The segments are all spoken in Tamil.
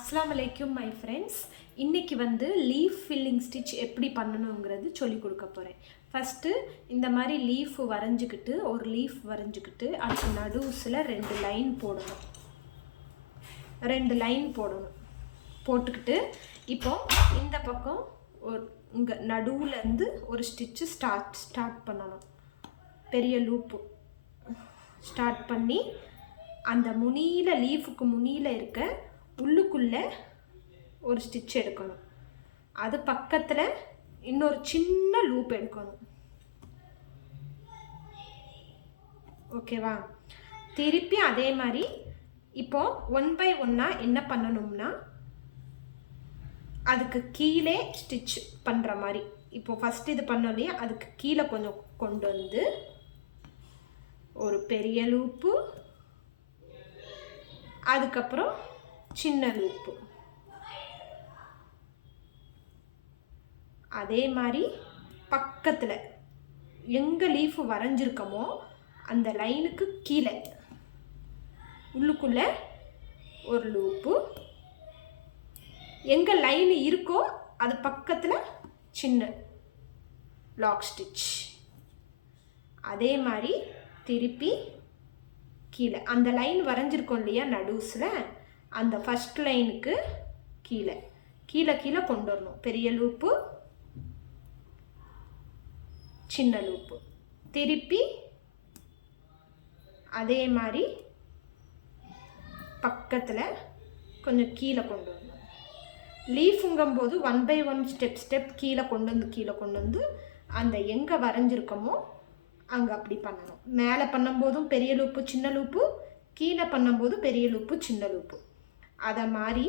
அஸ்ஸலாமு அலைக்கும் மை ஃப்ரெண்ட்ஸ். இன்றைக்கி வந்து லீஃப் ஃபில்லிங் ஸ்டிச் எப்படி பண்ணணுங்கிறது சொல்லிக் கொடுக்க போகிறேன். ஃபஸ்ட்டு இந்த மாதிரி லீஃப் வரைஞ்சிக்கிட்டு ஒரு லீஃப் வரைஞ்சிக்கிட்டு அதுக்கு நடுவுசில் 2 லைன் போடணும். 2 லைன் போடணும். போட்டுக்கிட்டு இப்போ இந்த பக்கம் ஒரு இங்கே நடுவுலேருந்து ஒரு ஸ்டிச்சு ஸ்டார்ட் பண்ணணும். பெரிய லூப்பு ஸ்டார்ட் பண்ணி அந்த முனியில் லீஃபுக்கு முனியில் இருக்க உள்ளுக்குள்ளே ஒரு ஸ்டிச் எடுக்கணும். அது பக்கத்தில் இன்னொரு சின்ன லூப் எடுக்கணும். ஓகேவா? திருப்பி அதே மாதிரி இப்போ 1 by 1 என்ன பண்ணணும்னா அதுக்கு கீழே ஸ்டிச் பண்ணுற மாதிரி இப்போ ஃபஸ்ட் இது பண்ணோம் இல்லையா, அதுக்கு கீழே கொஞ்சம் கொண்டு வந்து ஒரு பெரிய லூப்பு, அதுக்கப்புறம் சின்ன லூப்பு. அதே மாதிரி பக்கத்தில் எங்கே லீஃபு வரைஞ்சிருக்கமோ அந்த லைனுக்கு கீழே உள்ளுக்குள்ளே ஒரு லூப்பு, எங்கே லைன் இருக்கோ அது பக்கத்தில் சின்ன லாக் ஸ்டிச். அதே மாதிரி திருப்பி கீழே அந்த லைன் வரைஞ்சிருக்கோம் இல்லையா நடுவுசில், அந்த ஃபஸ்ட் லைனுக்கு கீழே கீழே கீழே கொண்டு வரணும். பெரிய லூப்பு, சின்ன லூப்பு, திருப்பி அதே மாதிரி பக்கத்தில் கொஞ்சம் கீழே கொண்டு வரணும். லீஃபுங்கும்போது 1 by 1 ஸ்டெப் கீழே கொண்டு வந்து அந்த எங்கே வரைஞ்சிருக்கோமோ அங்கே அப்படி பண்ணணும். மேலே பண்ணும்போதும் பெரிய லூப்பு சின்ன லூப்பு, கீழே பண்ணும்போது பெரிய லூப்பு சின்ன லூப்பு. அதை மாதிரி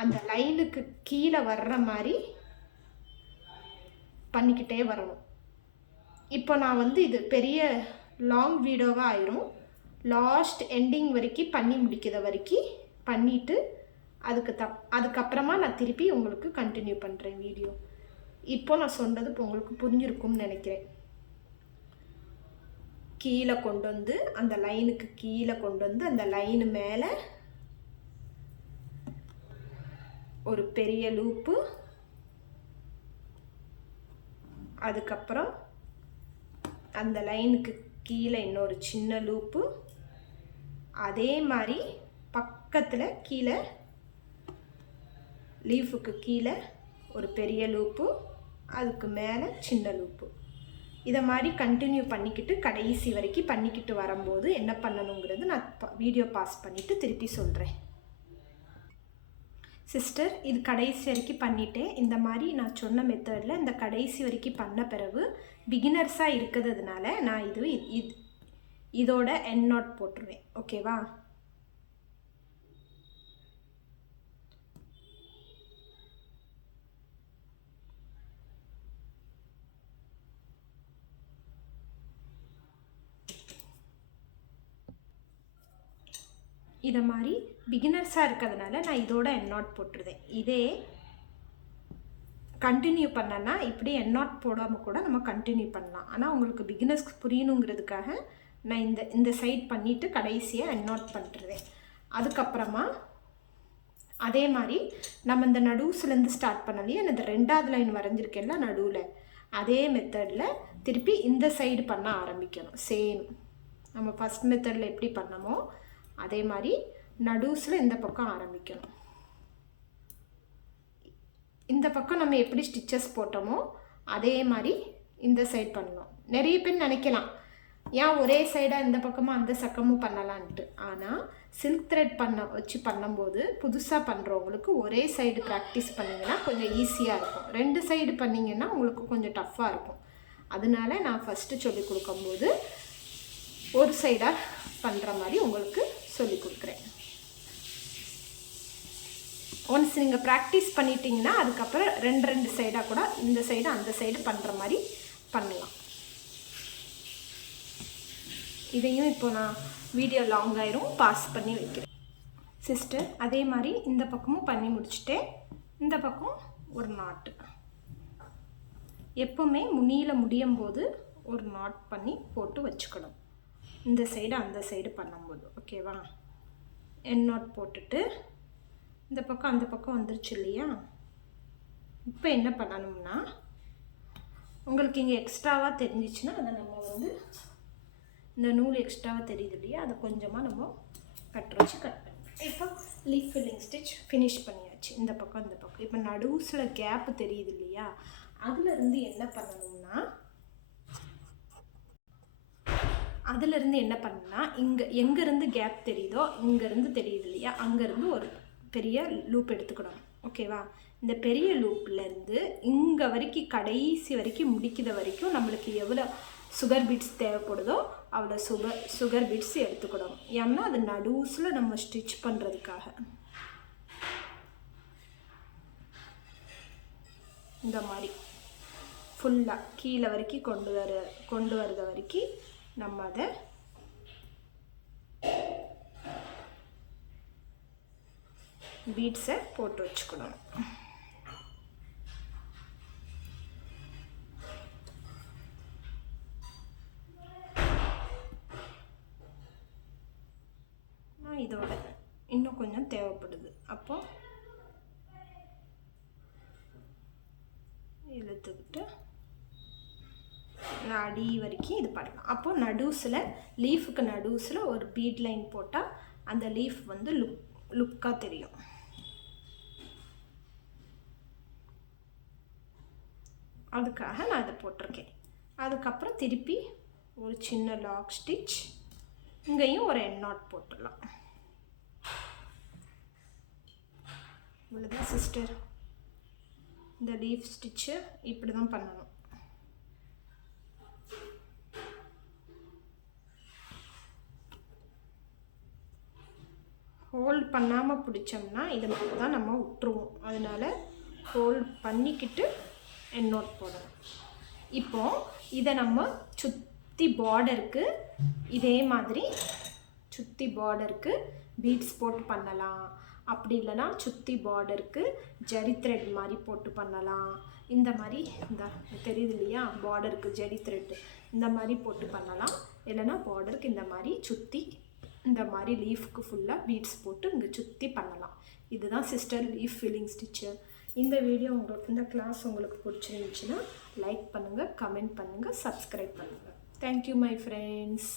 அந்த லைனுக்கு கீழே வர்ற மாதிரி பண்ணிக்கிட்டே வரணும். இப்போ நான் வந்து இது பெரிய லாங் வீடியோவாக ஆயிரும். லாஸ்ட் எண்டிங் வரைக்கும் பண்ணி முடிக்கிற வரைக்கும் பண்ணிவிட்டு அதுக்கப்புறமா நான் திருப்பி உங்களுக்கு கண்டினியூ பண்ணுறேன் வீடியோ. இப்போ நான் சொன்னது இப்போ உங்களுக்கு புரிஞ்சிருக்கும்னு நினைக்கிறேன். கீழே கொண்டு வந்து அந்த லைனுக்கு கீழே கொண்டு வந்து அந்த லைனு மேலே ஒரு பெரிய லூப்பு, அதுக்கப்புறம் அந்த லைனுக்கு கீழே இன்னொரு சின்ன லூப்பு, அதே மாதிரி பக்கத்தில் கீழே லீஃபுக்கு கீழே ஒரு பெரிய லூப்பு, அதுக்கு மேலே சின்ன லூப்பு. இதை மாதிரி கண்டினியூ பண்ணிக்கிட்டு கடைசி வரைக்கும் பண்ணிக்கிட்டு வரும்போது என்ன பண்ணணுங்கிறது நான் வீடியோ பாஸ் பண்ணிவிட்டு திருப்பி சொல்கிறேன். சிஸ்டர், இது கடைசி வரைக்கும் பண்ணிவிட்டேன். இந்த மாதிரி நான் சொன்ன மெத்தடில் இந்த கடைசி வரைக்கும் பண்ண பிறகு பிகினர்ஸாக இருக்கிறதுனால நான் இதோட எண்ட் நோட் போட்டுருவேன். ஓகேவா? இதை மாதிரி பிகினர்ஸாக இருக்கிறதுனால நான் இதோட எண்ட் நோட் போட்டுருவேன். இதே கண்டினியூ பண்ணனா இப்படி எண்ட் நோட் போடாமல் கூட நம்ம கண்டினியூ பண்ணலாம். ஆனால் உங்களுக்கு பிகினர்ஸ்க்கு புரியணுங்கிறதுக்காக நான் இந்த சைட் பண்ணிவிட்டு கடைசியாக எண்ட் நோட் பண்ணிட்டுருவேன். அதுக்கப்புறமா அதே மாதிரி நம்ம இந்த நடுவுலேருந்து ஸ்டார்ட் பண்ணலையே, இந்த 2வது லைன் வரைஞ்சிருக்கேன்ல நடுவில், அதே மெத்தடில் திருப்பி இந்த சைடு பண்ண ஆரம்பிக்கணும். சேம் நம்ம ஃபஸ்ட் மெத்தடில் எப்படி பண்ணமோ அதே மாதிரி நடுவுல இந்த பக்கம் ஆரம்பிக்கணும். இந்த பக்கம் நம்ம எப்படி ஸ்டிச்சஸ் போட்டோமோ அதே மாதிரி இந்த சைட் பண்ணணும். நிறைய பேர் நினைக்கலாம் ஏன் ஒரே சைடாக இந்த பக்கமும் அந்த சக்கமும் பண்ணலான்ட்டு. ஆனால் சில்க் த்ரெட் வச்சு பண்ணும்போது புதுசாக பண்ணுறவங்களுக்கு ஒரே சைடு ப்ராக்டிஸ் பண்ணிங்கன்னா கொஞ்சம் ஈஸியாக இருக்கும். 2 சைடு பண்ணிங்கன்னா உங்களுக்கு கொஞ்சம் டஃப்பாக இருக்கும். அதனால நான் ஃபஸ்ட்டு சொல்லி கொடுக்கும்போது ஒரு சைடாக பண்ணுற மாதிரி உங்களுக்கு சொல்லி கொடுக்குறேன். ஒன்ஸ் நீங்கள் ப்ராக்டிஸ் பண்ணிட்டீங்கன்னா அதுக்கப்புறம் 2 சைடாக கூட இந்த சைடு அந்த சைடு பண்ணுற மாதிரி பண்ணலாம். இதையும் இப்போ நான் வீடியோ லாங் ஆயிரும், பாஸ் பண்ணி வைக்கிறேன். சிஸ்டர், அதே மாதிரி இந்த பக்கமும் பண்ணி முடிச்சுட்டேன். இந்த பக்கம் ஒரு நாட்டு எப்போவுமே முனியில் முடியும் போது ஒரு நாட் பண்ணி போட்டு வச்சுக்கணும். இந்த சைடு அந்த சைடு பண்ணும்போது. ஓகேவா? எண்ட் நாட் போட்டுட்டு இந்த பக்கம் அந்த பக்கம் வந்துருச்சு இல்லையா? இப்போ என்ன பண்ணணும்னா, உங்களுக்கு இங்கே எக்ஸ்ட்ராவாக தெரிஞ்சிச்சுன்னா அதை நம்ம வந்து இந்த நூல் எக்ஸ்ட்ராவாக தெரியுது இல்லையா, அதை கொஞ்சமாக நம்ம கட் பண்ணணும். இப்போ லீஃப் ஃபில்லிங் ஸ்டிச் ஃபினிஷ் பண்ணியாச்சு. இந்த பக்கம் இந்த பக்கம். இப்போ நடுவுல கேப்பு தெரியுது இல்லையா, அதுலேருந்து என்ன பண்ணணும்னா இங்கே எங்கேருந்து கேப் தெரியுதோ இங்கேருந்து தெரியுது இல்லையா, அங்கேருந்து ஒரு பெரிய லூப் எடுத்துக்கணும். ஓகேவா? இந்த பெரிய லூப்லேருந்து இங்கே வரைக்கும் கடைசி வரைக்கும் முடிக்கிற வரைக்கும் நம்மளுக்கு எவ்வளோ சுகர் பீட்ஸ் தேவைப்படுதோ அவ்வளோ சுகர் பீட்ஸ் எடுத்துக்கணும். ஏன்னா அது நடுவுல நம்ம ஸ்டிச் பண்ணுறதுக்காக. இந்த மாதிரி ஃபுல்லாக கீழே வரைக்கும் கொண்டு வரத வரைக்கும் நம்ம அதை பீட்ஸை போட்டு வச்சுக்கணும். இதோட இன்னும் கொஞ்சம் தேவைப்படுது. அப்போ இழுத்துக்கிட்டு அடி வரைக்கும் இது பண்ணலாம். அப்போ நடுவுல லீஃபுக்கு நடுவுல ஒரு பீட் லைன் போட்டால் அந்த லீஃப் வந்து லுக்காக தெரியும். அதுக்காக நான் அதை போட்டிருக்கேன். அதுக்கப்புறம் திருப்பி ஒரு சின்ன லாக் ஸ்டிச், இங்கேயும் ஒரு எண்ட் நாட் போட்டுடலாம். இவ்வளோதான் சிஸ்டர். இந்த லீஃப் ஸ்டிச்சு இப்படி தான் பண்ணணும். ஹோல்ட் பண்ணாமல் பிடிச்சோம்னா இதை மட்டும் தான் நம்ம விட்டுருவோம். அதனால் ஹோல்ட் பண்ணிக்கிட்டு எண்ட் நோட் போடணும். இப்போது இதை நம்ம சுற்றி பார்டருக்கு இதே மாதிரி சுற்றி பார்டருக்கு பீட்ஸ் போட்டு பண்ணலாம். அப்படி இல்லைனா சுற்றி பார்டருக்கு ஜரி த்ரெட் மாதிரி போட்டு பண்ணலாம். இந்த மாதிரி இந்த தெரியுது இல்லையா, பார்டருக்கு ஜரி த்ரெட் இந்த மாதிரி போட்டு பண்ணலாம். இல்லைனா பார்டருக்கு இந்த மாதிரி சுற்றி இந்த மாதிரி லீஃப்க்கு ஃபுல்லாக பீட்ஸ் போட்டு இங்கே சுற்றி பண்ணலாம். இதுதான் சிஸ்டர் லீஃப் ஃபில்லிங் ஸ்டிச்சு. இந்த வீடியோ இந்த கிளாஸ் உங்களுக்கு பிடிச்சிருந்துச்சுன்னா லைக் பண்ணுங்கள், கமெண்ட் பண்ணுங்கள், சப்ஸ்கிரைப் பண்ணுங்கள். Thank you my friends.